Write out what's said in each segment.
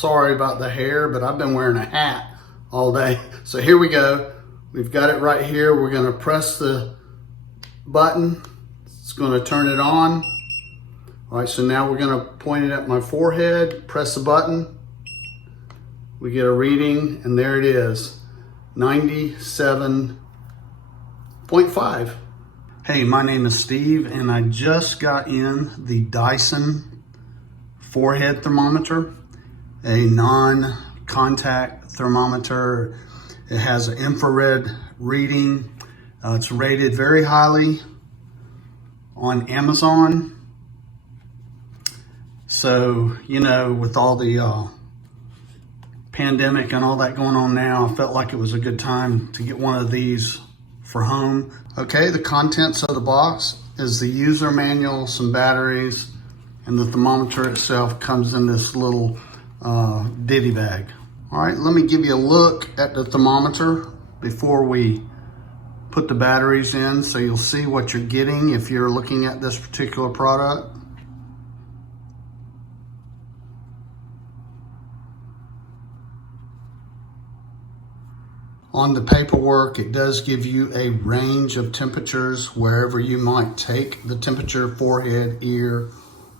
sorry about the hair, but I've been wearing a hat all day. So here we go. We've got it right here. We're gonna press the button. It's gonna turn it on. All right, so now we're gonna point it at my forehead, press the button. We get a reading, and there it is, 97.5. Hey, my name is Steve, and I just got in the Dyson Forehead Thermometer, a non-contact thermometer. It has an infrared reading. It's rated very highly on Amazon. So, you know, with all the pandemic and all that going on now, I felt like it was a good time to get one of these for home. Okay, the contents of the box is the user manual, some batteries, and the thermometer itself comes in this little ditty bag. All right, let me give you a look at the thermometer before we put the batteries in, so you'll see what you're getting if you're looking at this particular product. On the paperwork, it does give you a range of temperatures wherever you might take the temperature: forehead, ear,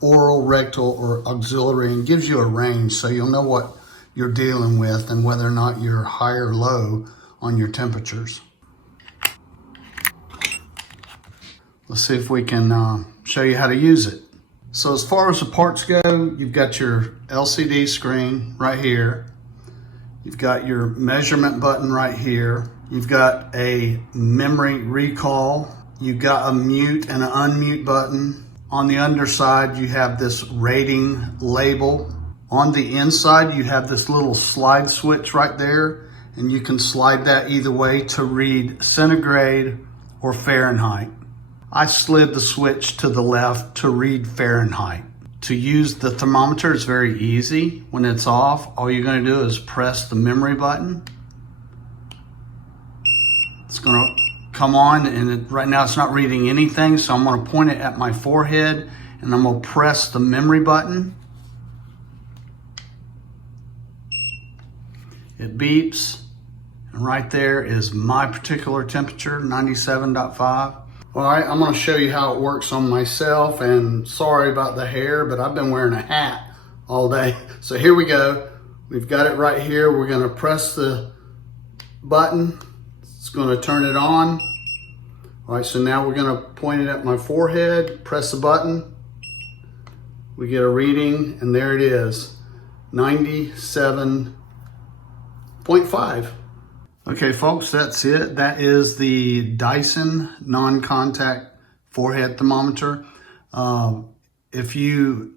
oral, rectal, or auxiliary, and gives you a range so you'll know what you're dealing with and whether or not you're high or low on your temperatures. Let's see if we can show you how to use it. So as far as the parts go, you've got your LCD screen right here. You've got your measurement button right here. You've got a memory recall. You've got a mute and an unmute button. On the underside, you have this rating label. On the inside, you have this little slide switch right there, and you can slide that either way to read centigrade or Fahrenheit. I slid the switch to the left to read Fahrenheit. To use the thermometer is very easy. When it's off, all you're going to do is press the memory button. It's going to come on, and right now it's not reading anything, so I'm going to point it at my forehead, and I'm going to press the memory button. It beeps, and right there is my particular temperature, 97.5. All right, I'm gonna show you how it works on myself, and sorry about the hair, but I've been wearing a hat all day. So here we go. We've got it right here. We're gonna press the button. It's gonna turn it on. All right, so now we're gonna point it at my forehead, press the button. We get a reading, and there it is, 97.5. Okay, folks, that's it. That is the Dyson non-contact forehead thermometer. If you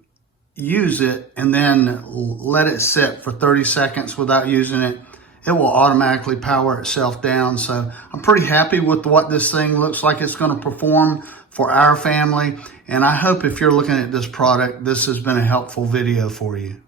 use it and then let it sit for 30 seconds without using it, it will automatically power itself down. So I'm pretty happy with what this thing looks like it's going to perform for our family. And I hope if you're looking at this product, this has been a helpful video for you.